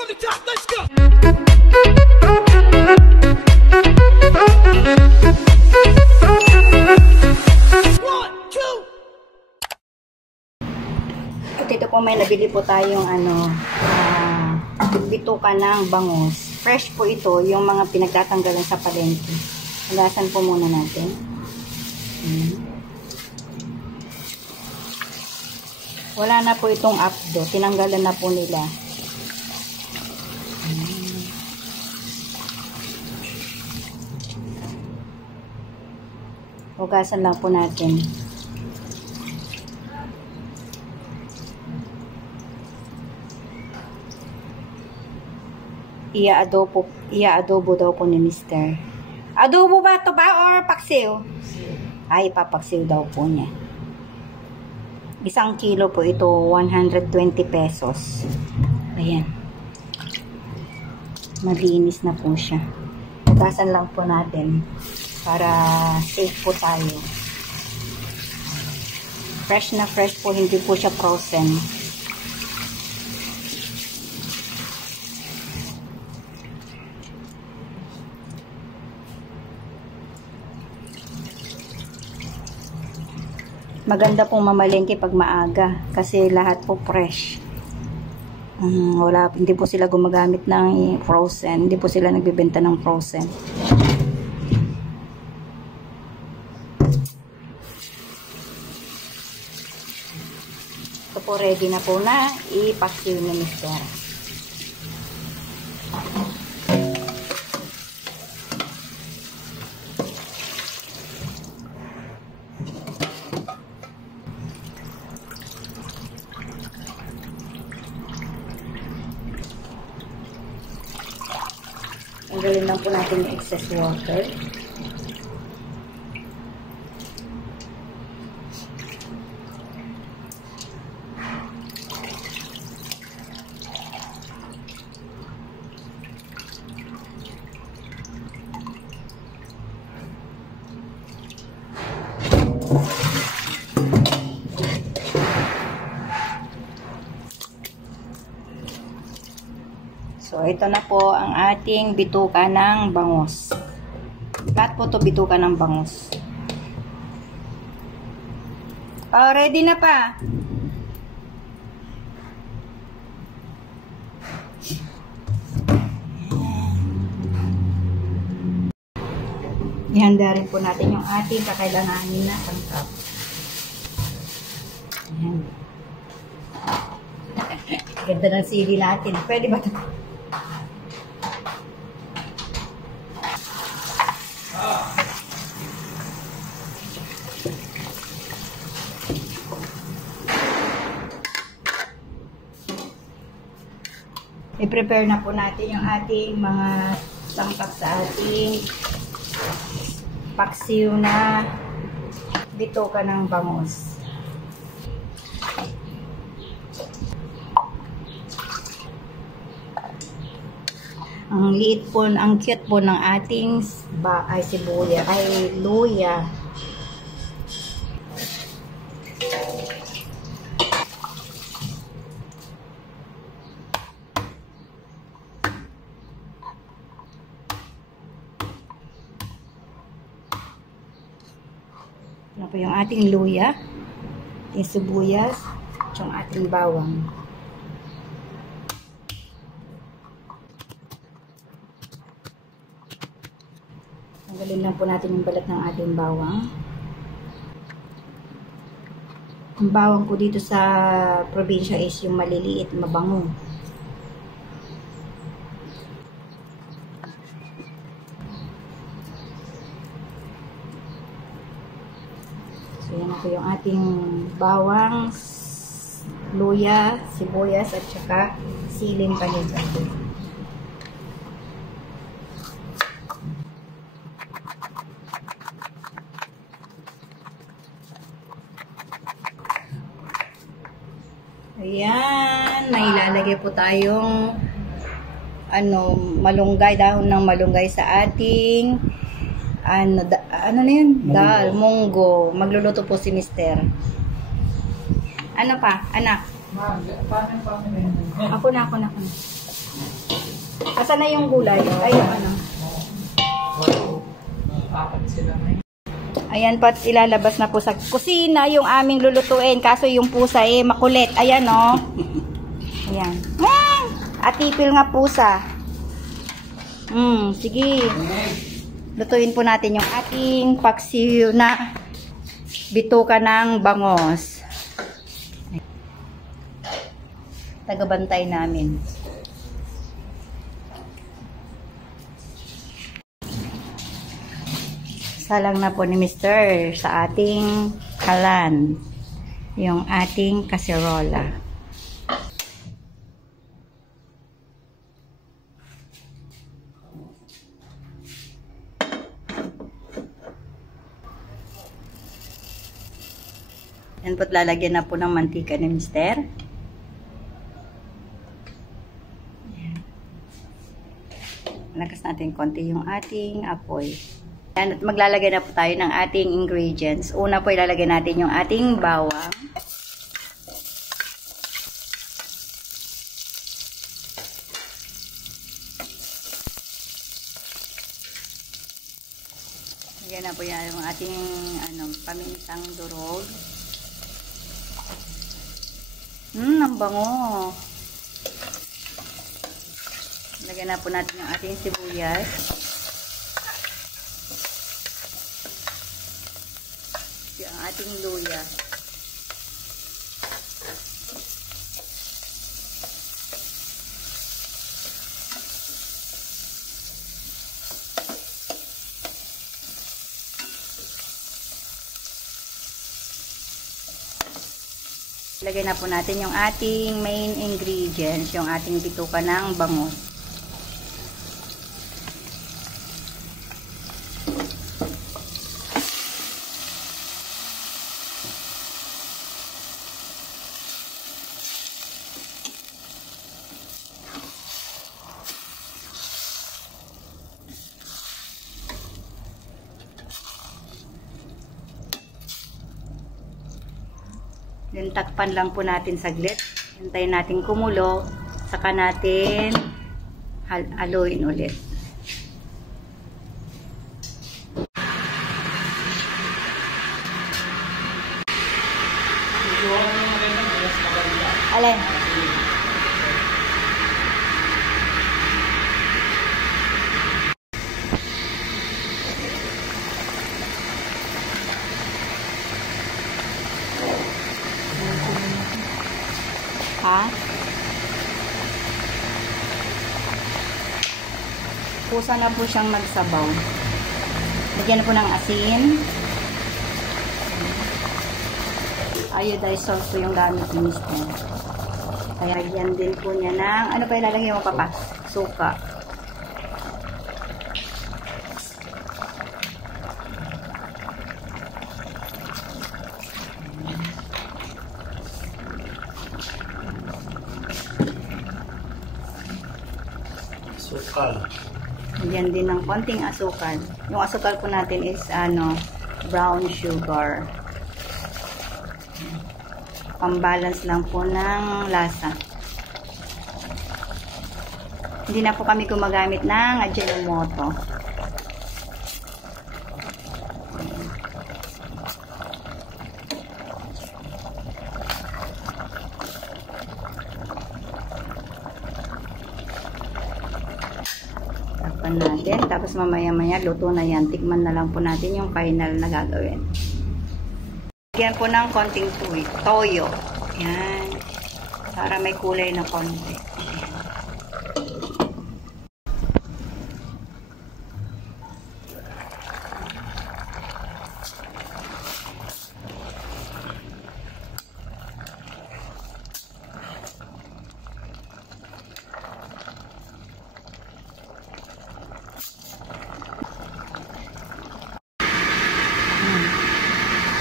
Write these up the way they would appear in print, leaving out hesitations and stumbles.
from the top, let's go! One, two! Dito po may nabili po tayong bituka ng bangus. Fresh po ito, yung mga pinagtatanggalan sa palengke. Hugasan po muna natin. Wala na po itong apdo. Tinanggalan na po nila. Hugasan lang po natin. Ia-adobo daw po ni Mr. Adobo ba ito ba or paksiw? Ay, papaksiw daw po niya. 1 kilo po ito, 120 pesos. Ayan. Malinis na po siya. Hugasan lang po natin para safe po tayo. Fresh na fresh po, hindi po siya frozen. Maganda pong mamalengke pag maaga kasi lahat po fresh. Hindi po sila gumagamit ng frozen. Hindi po sila nagbebenta ng frozen. Ito po ready na po na ipaksiw ni Mr. Tanggalin lang po natin yung excess water. So, ito na po ang ating bituka ng bangus. Lahat po ito bituka ng bangus. Oh, ready na pa. Ihanda rin po natin yung ating kakailanganin na sangkap. Ayan. Ganda ng sili natin. Pwede ba ito? I-prepare na po natin yung ating mga sangkap sa ating paksiw na bituka ng bangus. Ang liit po, ang cute po ng ating sibuya, ay luya. Ano po yung ating luya, yung sibuyas, at yung ating bawang. Tanggalin lang po natin yung balat ng ating bawang. Ang bawang ko dito sa probinsya is yung maliliit, mabango. So, yan po yung ating bawang, luya, sibuyas, at saka siling panigang. Ayan, may ilalagay po tayong malunggay, dahon ng malunggay sa ating ano na yun? Dal, munggo. Magluluto po si Mister. Ano pa? Anak? Ako na. Asa na yung gulay? Ay, yung ano. Ayan po, ilalabas na po sa kusina yung aming lulutuin. Kaso yung pusa makulit. Ayan o. Ayan. Atipil nga pusa. Sige. Lutuin po natin yung ating paksiw na bituka ng bangos. Tagabantay namin. Salang na po ni Mr. sa ating kalan. Yung ating kaserola. Yan po't lalagyan na po ng mantika ni Mr. Lakas natin konti yung ating apoy. Yan, at maglalagay na po tayo ng ating ingredients. Una po ilalagay natin yung ating bawang. Lagyan na po yan yung ating pamintang durog. Ang bango. Lagyan na po natin yung ating sibuyas. Yung ating luya. Lagyan na po natin yung ating main ingredients, yung ating bituka ng bangus. Then, takpan lang po natin saglit. Hintayin natin kumulo. Saka natin haluin ulit. Alin? Ha? Pusa na po siyang magsabaw. Lagyan na po ng asin. Iodized salt po yung gamit ni Mr. Kaya lagyan din po niya ng, ano pa ilalagay mo papa? Suka. Asukal. Lagyan din ng konting asukal. Yung asukal po natin is brown sugar. Pambalance lang po ng lasa. Hindi na po kami gumagamit ng Ajinomoto. Takpan natin. Tapos mamaya-maya luto na yan. Tikman na lang po natin yung final na gagawin. Lagyan po ng konting toyo. Yan. Para may kulay na konti.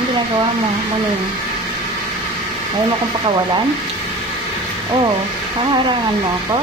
Ang ginagawa mo, muning. Ayaw mo kong pakawalan? Oo, kaharangan mo ako?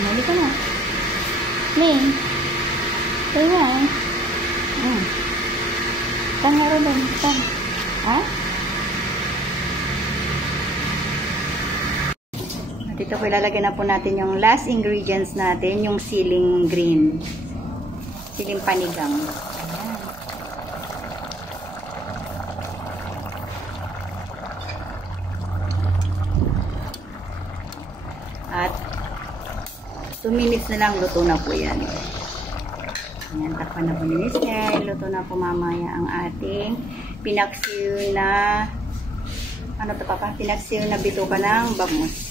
Mali ka na. Ning, tayo nga eh. Tanghara ba? Ha? Dito po ilalagay na po natin yung last ingredients natin, yung siling green. Siling panigang. Ayan. At 2 minutes na lang, luto na po yan. Ayan, takpan na po ni Miss Kel. Luto na po mamaya ang ating pinaksiw na ano to papa? Pinaksiw na bituka ng bangus.